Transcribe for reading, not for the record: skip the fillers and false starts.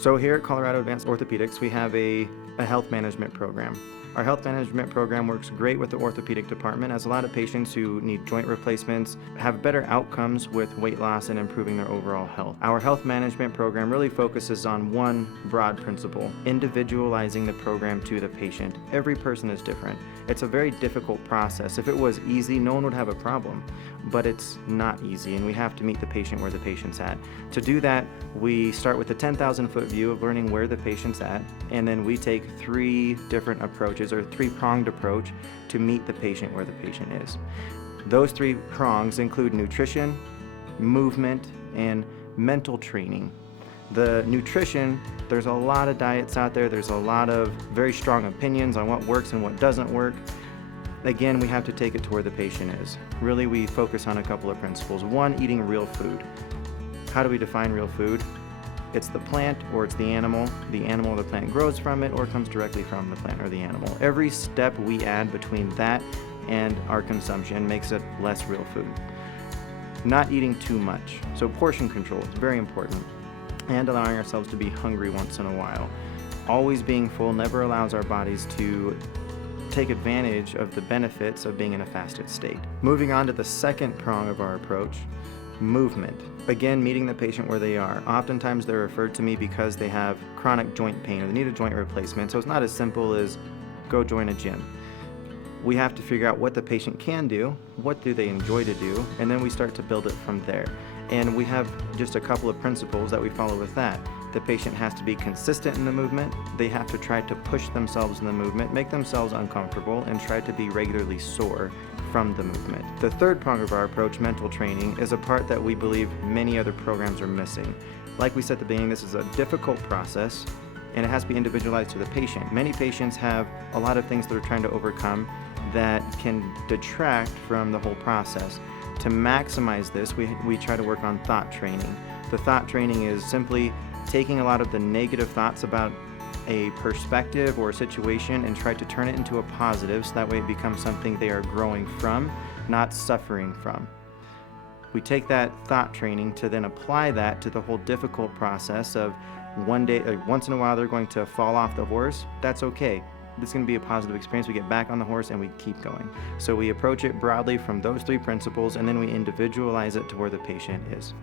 So here at Colorado Advanced Orthopedics, we have a health management program. Our health management program works great with the orthopedic department, as a lot of patients who need joint replacements have better outcomes with weight loss and improving their overall health. Our health management program really focuses on one broad principle: individualizing the program to the patient. Every person is different. It's a very difficult process. If it was easy, no one would have a problem, but it's not easy, and we have to meet the patient where the patient's at. To do that, we start with the 10,000-foot view of learning where the patient's at, and then we take three different approaches, or three-pronged approach, to meet the patient where the patient is. Those three prongs include nutrition, movement, and mental training. The nutrition, there's a lot of diets out there, there's a lot of very strong opinions on what works and what doesn't work. Again, we have to take it to where the patient is. Really, we focus on a couple of principles. One, eating real food. How do we define real food? It's the plant or it's the animal or the plant grows from it or comes directly from the plant or the animal. Every step we add between that and our consumption makes it less real food. Not eating too much. So portion control is very important, and allowing ourselves to be hungry once in a while. Always being full never allows our bodies to take advantage of the benefits of being in a fasted state. Moving on to the second prong of our approach, movement. Again, meeting the patient where they are. Oftentimes they're referred to me because they have chronic joint pain or they need a joint replacement, so it's not as simple as go join a gym. We have to figure out what the patient can do, what do they enjoy to do, and then we start to build it from there. And we have just a couple of principles that we follow with that. The patient has to be consistent in the movement. They have to try to push themselves in the movement, make themselves uncomfortable, and try to be regularly sore from the movement. The third prong of our approach, mental training, is a part that we believe many other programs are missing. Like we said at the beginning, this is a difficult process, and it has to be individualized to the patient. Many patients have a lot of things that they're trying to overcome that can detract from the whole process. To maximize this, we try to work on thought training. The thought training is simply taking a lot of the negative thoughts about a perspective or a situation and try to turn it into a positive, so that way it becomes something they are growing from, not suffering from. We take that thought training to then apply that to the whole difficult process of once in a while they're going to fall off the horse. That's okay. It's going to be a positive experience. We get back on the horse and we keep going. So we approach it broadly from those three principles, and then we individualize it to where the patient is.